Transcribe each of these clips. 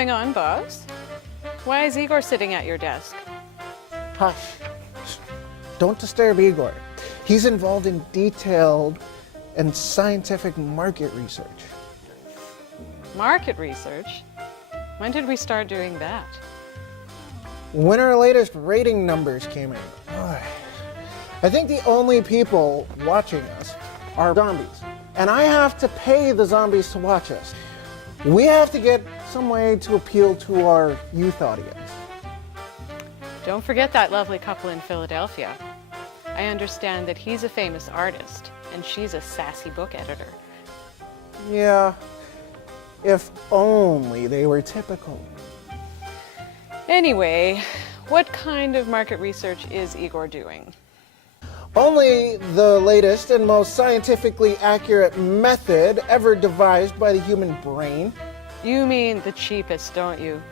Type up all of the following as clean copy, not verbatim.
going on, boss? Why is Igor sitting at your desk? Hush. Don't disturb Igor. He's involved in detailed and scientific market research. Market research? When did we start doing that? When our latest rating numbers came in, I think the only people watching us are zombies. And I have to pay the zombies to watch us. We have to get some way to appeal to our youth audience. Don't forget that lovely couple in Philadelphia. I understand that he's a famous artist and she's a sassy book editor. Yeah, if only they were typical. Anyway, what kind of market research is Igor doing? Only the latest and most scientifically accurate method ever devised by the human brain. You mean the cheapest, don't you?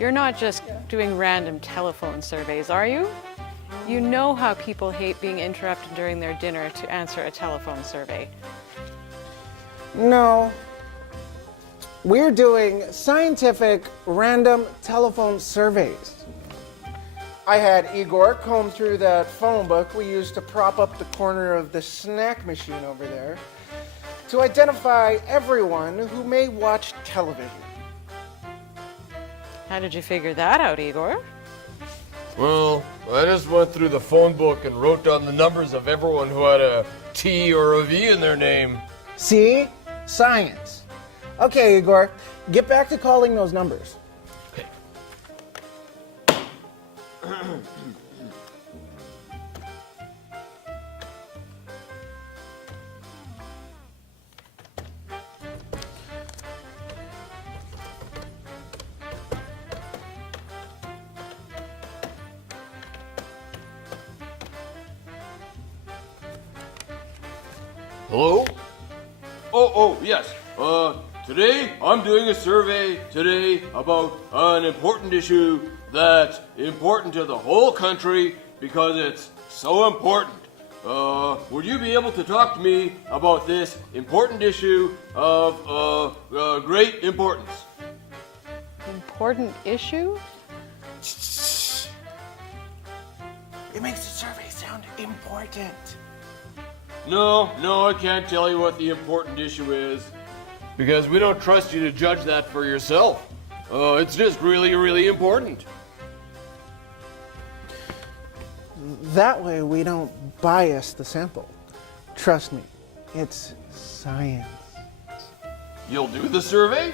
You're not just doing random telephone surveys, are you? You know how people hate being interrupted during their dinner to answer a telephone survey. No. We're doing scientific random telephone surveys. I had Igor comb through that phone book we used to prop up the corner of the snack machine over there to identify everyone who may watch television. How did you figure that out, Igor? Well, I just went through the phone book and wrote down the numbers of everyone who had a T or a V in their name. See? Science. Okay, Igor, get back to calling those numbers. Hello? Oh, yes. Today I'm doing a survey today about an important issue that's important to the whole country because it's so important. Would you be able to talk to me about this important issue of great importance? Important issue? It makes the survey sound important. No, I can't tell you what the important issue is because we don't trust you to judge that for yourself. It's just really, really important. That way we don't bias the sample. Trust me, it's science. You'll do the survey?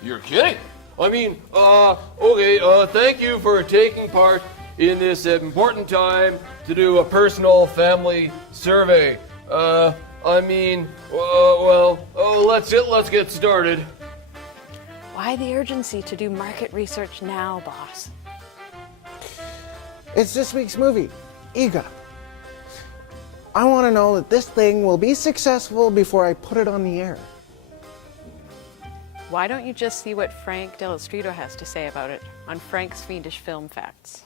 You're kidding. I mean, okay, thank you for taking part in this important time to do a personal family survey. Let's get started. Why the urgency to do market research now, boss? It's this week's movie, EEGAH. I want to know that this thing will be successful before I put it on the air. Why don't you just see what Frank Dell'Estrito has to say about it on Frank's Fiendish Film Facts?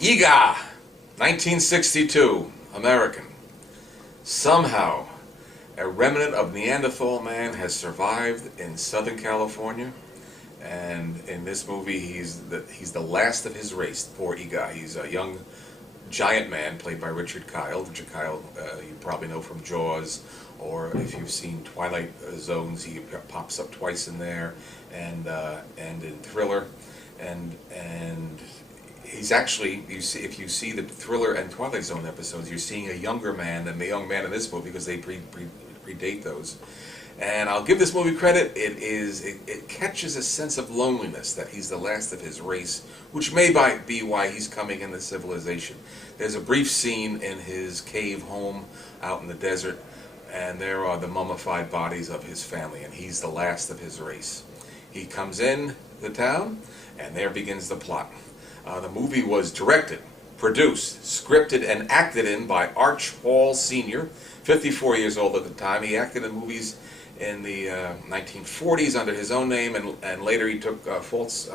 EEGAH, 1962, American. Somehow, a remnant of Neanderthal man has survived in Southern California, and in this movie he's the last of his race, poor EEGAH. He's a young giant man played by Richard Kyle. Richard Kyle, you probably know from Jaws, or if you've seen Twilight Zones, he pops up twice in there, and in Thriller, and he's actually, if you see the Thriller and Twilight Zone episodes, you're seeing a younger man than the young man in this movie because they predate those. And I'll give this movie credit. It catches a sense of loneliness that he's the last of his race, which may be why he's coming into civilization. There's a brief scene in his cave home out in the desert, and there are the mummified bodies of his family, and he's the last of his race. He comes in the town, and there begins the plot. The movie was directed, produced, scripted, and acted in by Arch Hall Sr., 54 years old at the time. He acted in movies in the 1940s under his own name, and later he took false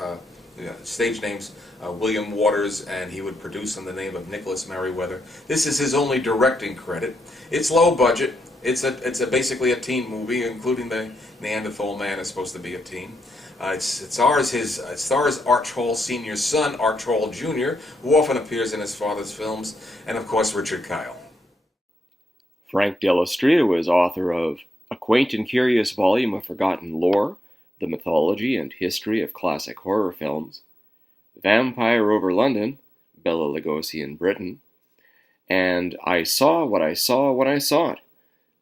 stage names William Waters, and he would produce in the name of Nicholas Merriweather. This is his only directing credit. It's low budget. It's basically a teen movie, including the Neanderthal man is supposed to be a teen. It stars Arch Hall Sr.'s son, Arch Hall Jr., who often appears in his father's films, and of course Richard Kyle. Frank Delastria was author of A Quaint and Curious Volume of Forgotten Lore, The Mythology and History of Classic Horror Films, Vampire Over London, Bela Lugosi in Britain, and I Saw What I Saw When I Saw It,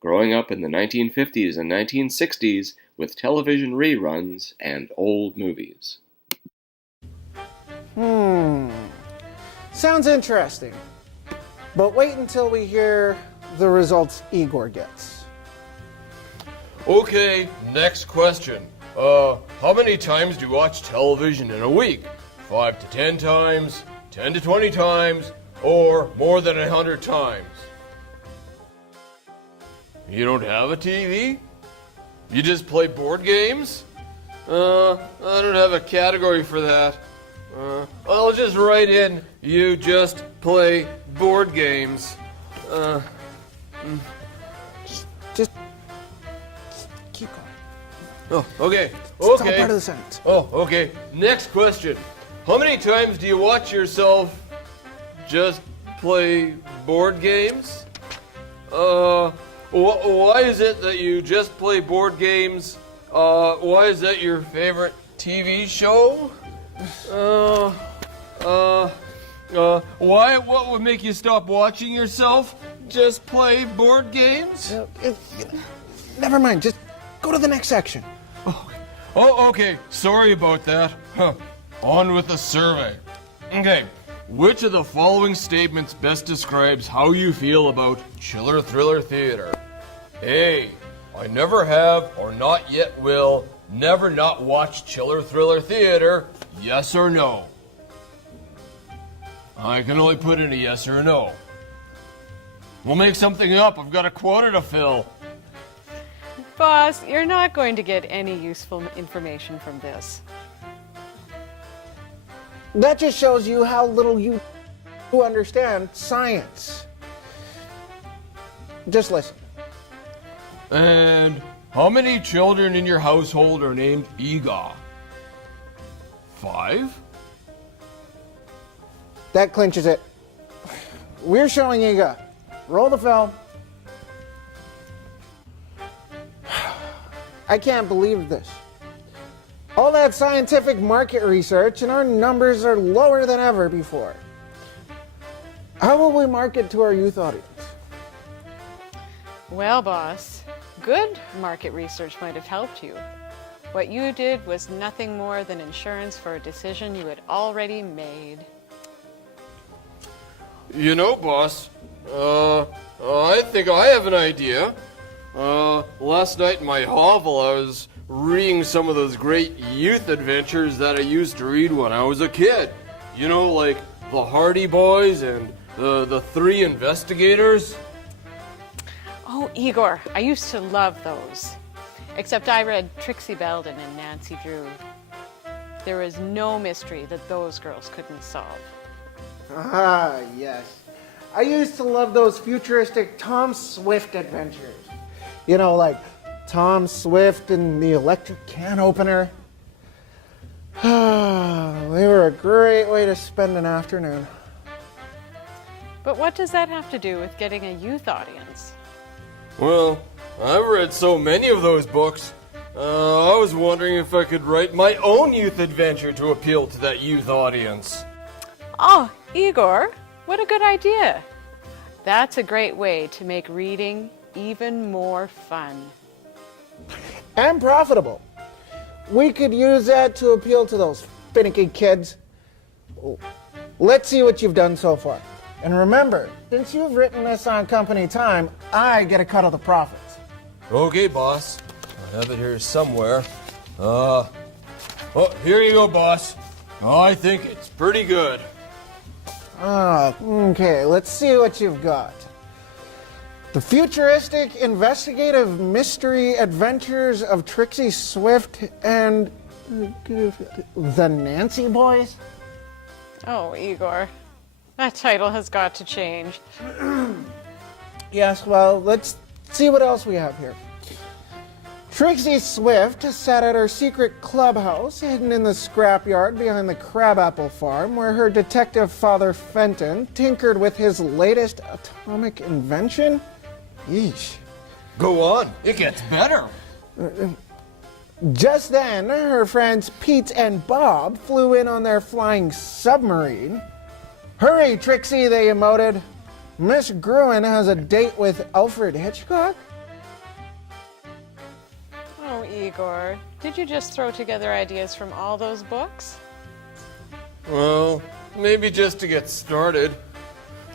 growing up in the 1950s and 1960s with television reruns and old movies. Sounds interesting. But wait until we hear the results Igor gets. Okay, next question. How many times do you watch television in a week? 5 to 10 times, 10 to 20 times, or more than 100 times? You don't have a TV? You just play board games? I don't have a category for that. I'll just write in, you just play board games. Just keep going. Oh, okay. It's all Okay. part of the sentence. Oh, okay. Next question. How many times do you watch yourself just play board games? Why is it that you just play board games? Why is that your favorite TV show? What would make you stop watching yourself just play board games? Never mind, just go to the next section. Oh, okay. Sorry about that. On with the survey. Okay. Which of the following statements best describes how you feel about chiller thriller theater? A. I never have or not yet will never not watch chiller thriller theater. Yes or no? I can only put in a yes or a no. We'll make something up. I've got a quota to fill. Boss, you're not going to get any useful information from this. That just shows you how little you understand science. Just listen. And how many children in your household are named EEGAH? 5? That clinches it. We're showing EEGAH. Roll the film. I can't believe this. All that scientific market research and our numbers are lower than ever before. How will we market to our youth audience? Well, boss, good market research might have helped you. What you did was nothing more than insurance for a decision you had already made. You know, boss, I think I have an idea. Last night in my hovel, I was reading some of those great youth adventures that I used to read when I was a kid. You know, like the Hardy Boys and the Three Investigators. Oh, Igor, I used to love those. Except I read Trixie Belden and Nancy Drew. There was no mystery that those girls couldn't solve. Ah, yes. I used to love those futuristic Tom Swift adventures. You know, like Tom Swift and the electric can opener. They were a great way to spend an afternoon. But what does that have to do with getting a youth audience? Well, I've read so many of those books. I was wondering if I could write my own youth adventure to appeal to that youth audience. Oh, Igor, what a good idea. That's a great way to make reading even more fun. And profitable. We could use that to appeal to those finicky kids. Let's see what you've done so far. And remember, since you've written this on company time, I get a cut of the profits. Okay, boss. I have it here somewhere. Oh, here you go, boss. I think it's pretty good. Okay, let's see what you've got. The futuristic investigative mystery adventures of Trixie Swift and The Nancy Boys? Oh, Igor, that title has got to change. Yes, well, let's see what else we have here. Trixie Swift sat at her secret clubhouse hidden in the scrapyard behind the crabapple farm where her detective father Fenton tinkered with his latest atomic invention. Yeesh. Go on, it gets better. Just then, her friends Pete and Bob flew in on their flying submarine. Hurry, Trixie, they emoted. Miss Gruen has a date with Alfred Hitchcock. Oh, Igor, did you just throw together ideas from all those books? Well, maybe just to get started.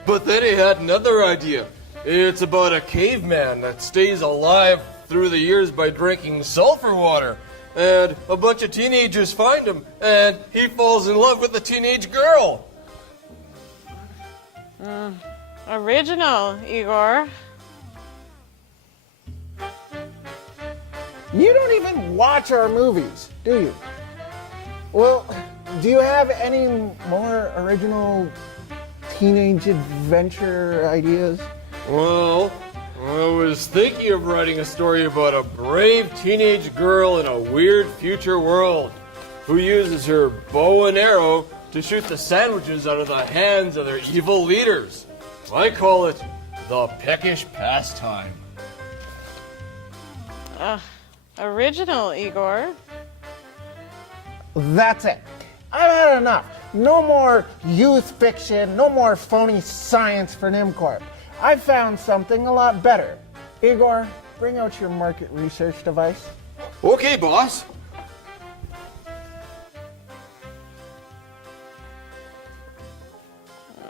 But then he had another idea. It's about a caveman that stays alive through the years by drinking sulfur water. And a bunch of teenagers find him, and he falls in love with a teenage girl. Original, Igor. You don't even watch our movies, do you? Well, do you have any more original teenage adventure ideas? Well, I was thinking of writing a story about a brave teenage girl in a weird future world who uses her bow and arrow to shoot the sandwiches out of the hands of their evil leaders. I call it the peckish pastime. Original, Igor. That's it. I've had enough. No more youth fiction, no more phony science for NimCorp. I found something a lot better. Igor, bring out your market research device. Okay, boss.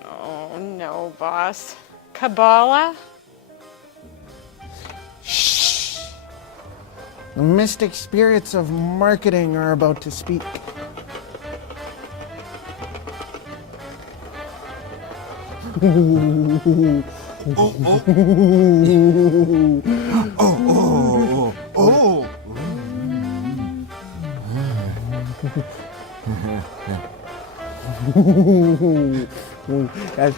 Oh, no, boss. Kabbalah? Shh. The mystic spirits of marketing are about to speak. That's